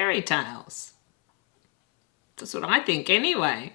fairy tales. That's what I think anyway.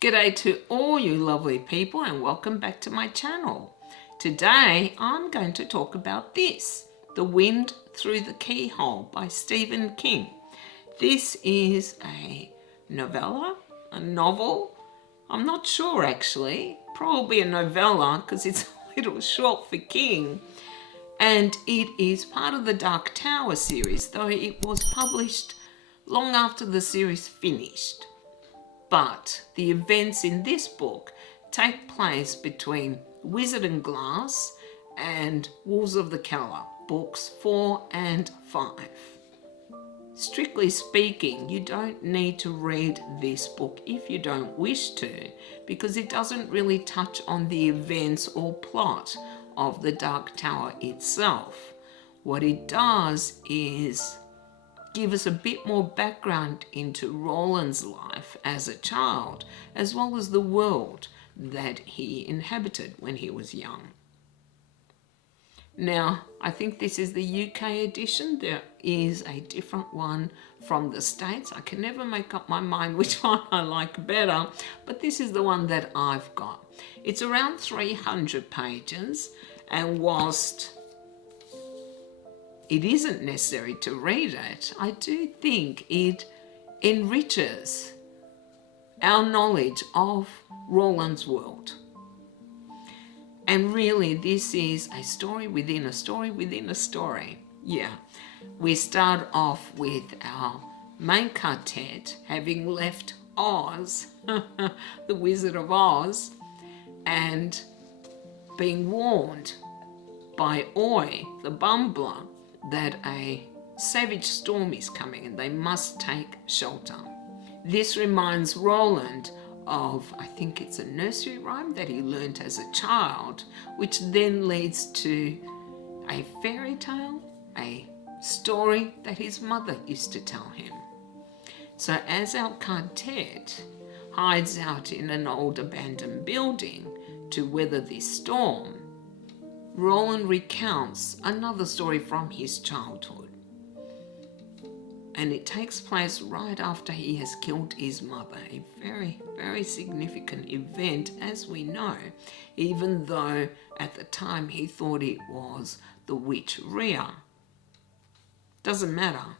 G'day to all you lovely people and welcome back to my channel. Today I'm going to talk about this, The Wind Through the Keyhole by Stephen King. This is a novella, a novel. I'm not sure actually, probably a novella because it's a little short for King. And it is part of the Dark Tower series, though it was published long after the series finished. But the events in this book take place between Wizard and Glass and Wolves of the Calla, books 4 and 5. Strictly speaking, you don't need to read this book if you don't wish to, because it doesn't really touch on the events or plot of the Dark Tower itself. What it does is give us a bit more background into Roland's life as a child, as well as the world that he inhabited when he was young. Now, I think this is the UK edition. There is a different one from the States. I can never make up my mind which one I like better, but this is the one that I've got. It's around 300 pages, and whilst it isn't necessary to read it, I do think it enriches our knowledge of Roland's world. And really, this is a story within a story within a story. Yeah, we start off with our main quartet having left Oz, the Wizard of Oz, and being warned by Oi, the bumbler, that a savage storm is coming and they must take shelter. This reminds Roland of, I think it's a nursery rhyme that he learnt as a child, which then leads to a fairy tale, a story that his mother used to tell him. So as our quartet hides out in an old abandoned building to weather this storm, Roland recounts another story from his childhood. And it takes place right after he has killed his mother. A very, very significant event, as we know, even though at the time he thought it was the witch Rhea. Doesn't matter.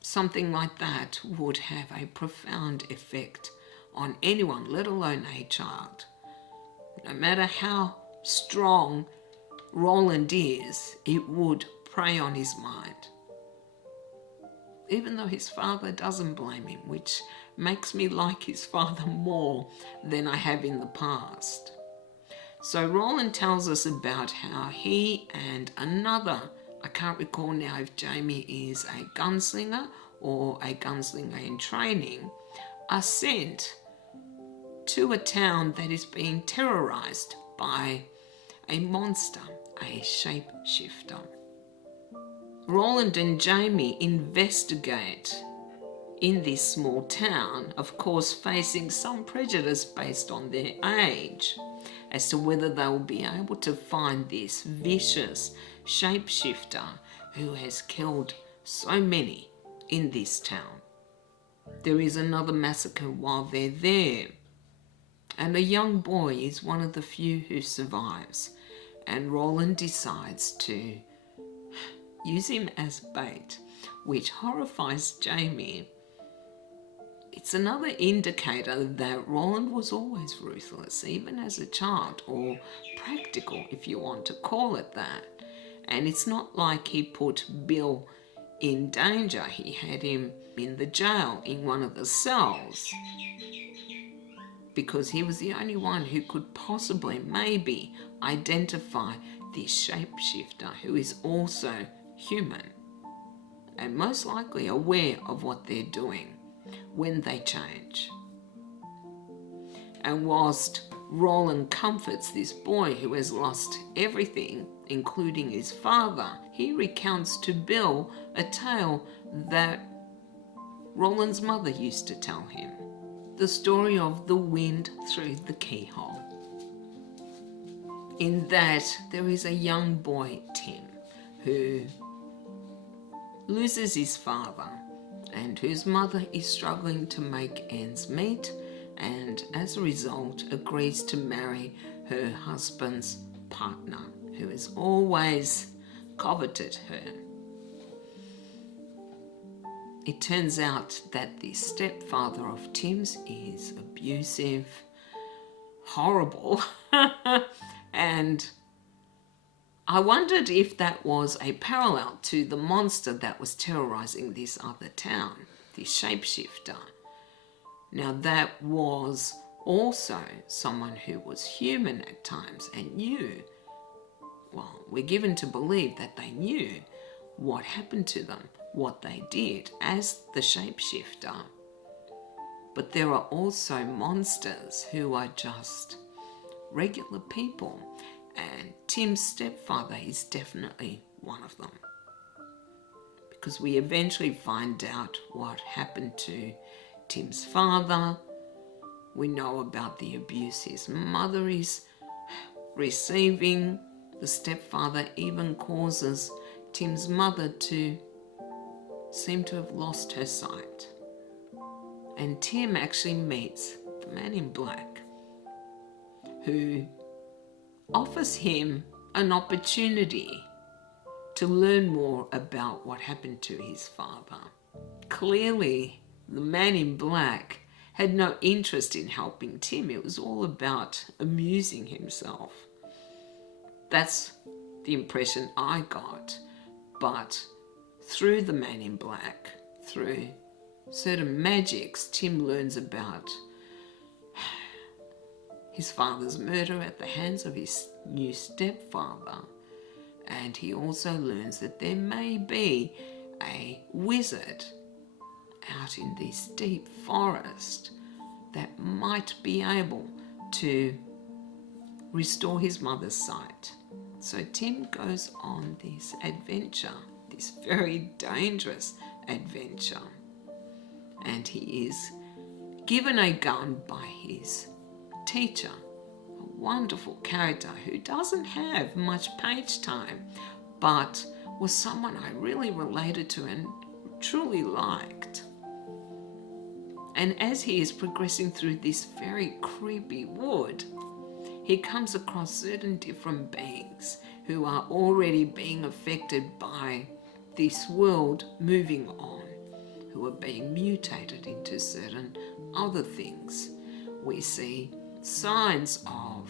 Something like that would have a profound effect on anyone, let alone a child. No matter how strong Roland is, it would prey on his mind. Even though his father doesn't blame him, which makes me like his father more than I have in the past. So Roland tells us about how he and another, I can't recall now if Jamie is a gunslinger or a gunslinger in training, are sent to a town that is being terrorized by a monster, a shapeshifter. Roland and Jamie investigate in this small town, of course facing some prejudice based on their age, as to whether they will be able to find this vicious shapeshifter who has killed so many in this town. There is another massacre while they're there, and a young boy is one of the few who survives, and Roland decides to use him as bait, which horrifies Jamie. It's another indicator that Roland was always ruthless, even as a child, or practical if you want to call it that. And it's not like he put Bill in danger. He had him in the jail in one of the cells because he was the only one who could possibly maybe identify this shapeshifter, who is also human and most likely aware of what they're doing when they change. And whilst Roland comforts this boy who has lost everything, including his father, he recounts to Bill a tale that Roland's mother used to tell him. the story of the wind through the keyhole. In that, there is a young boy, Tim, who loses his father and whose mother is struggling to make ends meet, and as a result agrees to marry her husband's partner, who has always coveted her. It turns out that the stepfather of Tim's is abusive, horrible, and I wondered if that was a parallel to the monster that was terrorizing this other town, the shapeshifter. Now that was also someone who was human at times and knew, well, we're given to believe that they knew what happened to them, what they did as the shapeshifter. But there are also monsters who are just regular people, and Tim's stepfather is definitely one of them. Because we eventually find out what happened to Tim's father. We know about the abuse his mother is receiving. The stepfather even causes Tim's mother to seem to have lost her sight. And Tim actually meets the man in black, who offers him an opportunity to learn more about what happened to his father. Clearly, the man in black had no interest in helping Tim. It was all about amusing himself. That's the impression I got. But through the man in black, through certain magics, Tim learns about his father's murder at the hands of his new stepfather. And he also learns that there may be a wizard out in this deep forest that might be able to restore his mother's sight. So Tim goes on this adventure, this very dangerous adventure. And he is given a gun by his teacher, a wonderful character who doesn't have much page time, but was someone I really related to and truly liked. And as he is progressing through this very creepy wood, he comes across certain different beings who are already being affected by this world moving on, who are being mutated into certain other things. We see signs of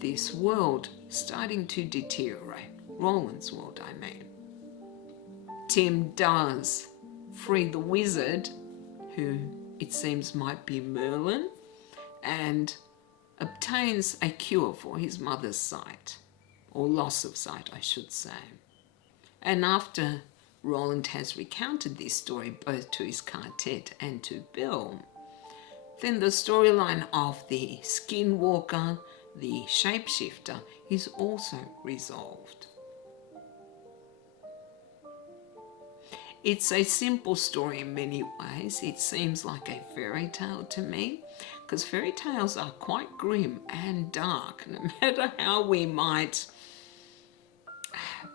this world starting to deteriorate. Roland's world, I mean. Tim does free the wizard, who it seems might be Merlin, and obtains a cure for his mother's sight, or loss of sight, I should say. And after Roland has recounted this story both to his quartet and to Bill, then the storyline of the skinwalker, the shapeshifter, is also resolved. It's a simple story in many ways. It seems like a fairy tale to me, because fairy tales are quite grim and dark, no matter how we might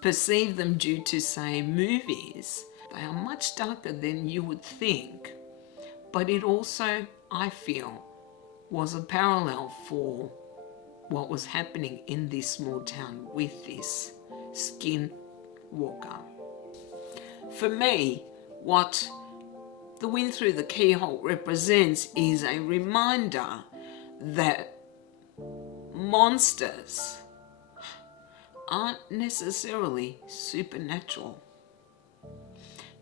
perceive them due to, say, movies. They are much darker than you would think. But it also, I feel, was a parallel for what was happening in this small town with this skinwalker. For me, what the Wind Through the Keyhole represents is a reminder that monsters aren't necessarily supernatural,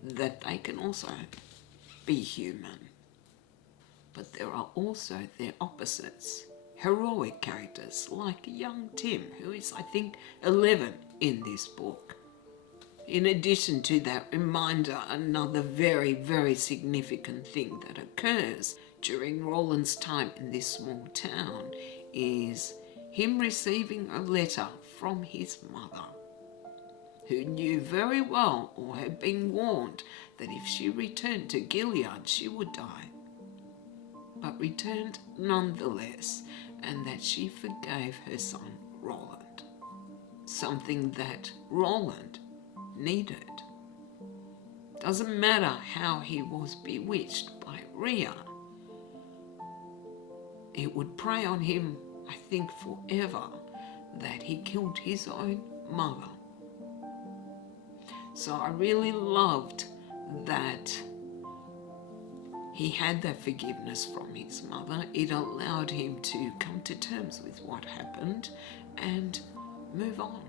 that they can also be human. But there are also their opposites, heroic characters like young Tim, who is, I think, 11 in this book. In addition to that reminder, another very, very significant thing that occurs during Roland's time in this small town is him receiving a letter from his mother, who knew very well, or had been warned, that if she returned to Gilead, she would die. but returned nonetheless, and that she forgave her son Roland, something that Roland needed. Doesn't matter how he was bewitched by Rhea, it would prey on him, I think, forever that he killed his own mother. So I really loved that he had that forgiveness from his mother. It allowed him to come to terms with what happened and move on.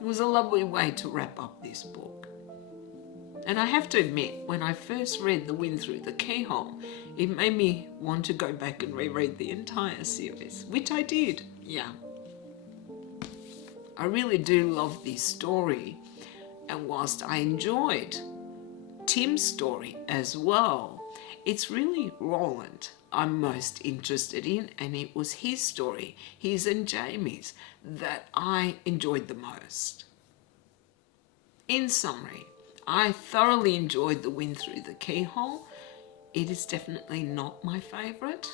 It was a lovely way to wrap up this book. And I have to admit, when I first read The Wind Through the Keyhole, it made me want to go back and reread the entire series, which I did, yeah. I really do love this story, and whilst I enjoyed Tim's story as well, it's really Roland I'm most interested in, and it was his story, his and Jamie's, that I enjoyed the most. In summary, I thoroughly enjoyed The Wind Through the Keyhole. It is definitely not my favourite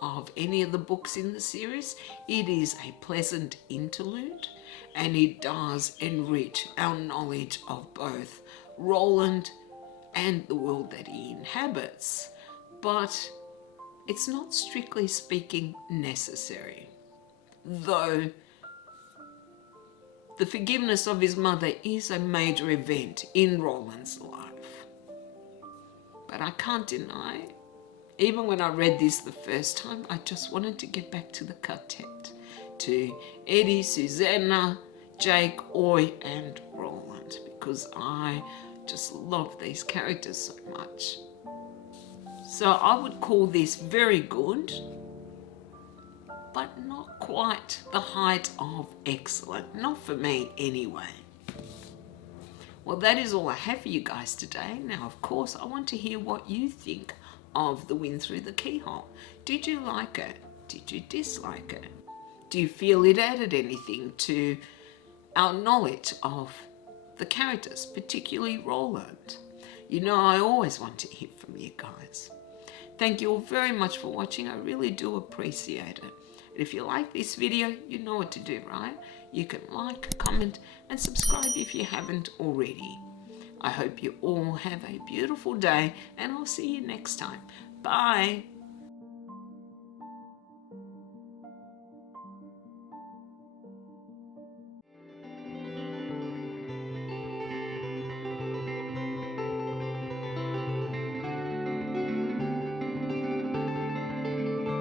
of any of the books in the series. It is a pleasant interlude, and it does enrich our knowledge of both Roland and the world that he inhabits, but it's not strictly speaking necessary. Though the forgiveness of his mother is a major event in Roland's life. But I can't deny, even when I read this the first time, I just wanted to get back to the quartet, to Eddie, Susannah, Jake, Oi, and Roland, because I just love these characters so much. So I would call this very good, but not quite the height of excellent. Not for me anyway. Well, that is all I have for you guys today. Now, of course, I want to hear what you think of The Wind Through the Keyhole. Did you like it? Did you dislike it? Do you feel it added anything to our knowledge of the characters, particularly Roland? You know, I always want to hear from you guys. Thank you all very much for watching. I really do appreciate it. And if you like this video, you know what to do, right? You can like, comment, and subscribe if you haven't already. I hope you all have a beautiful day, and I'll see you next time. Bye.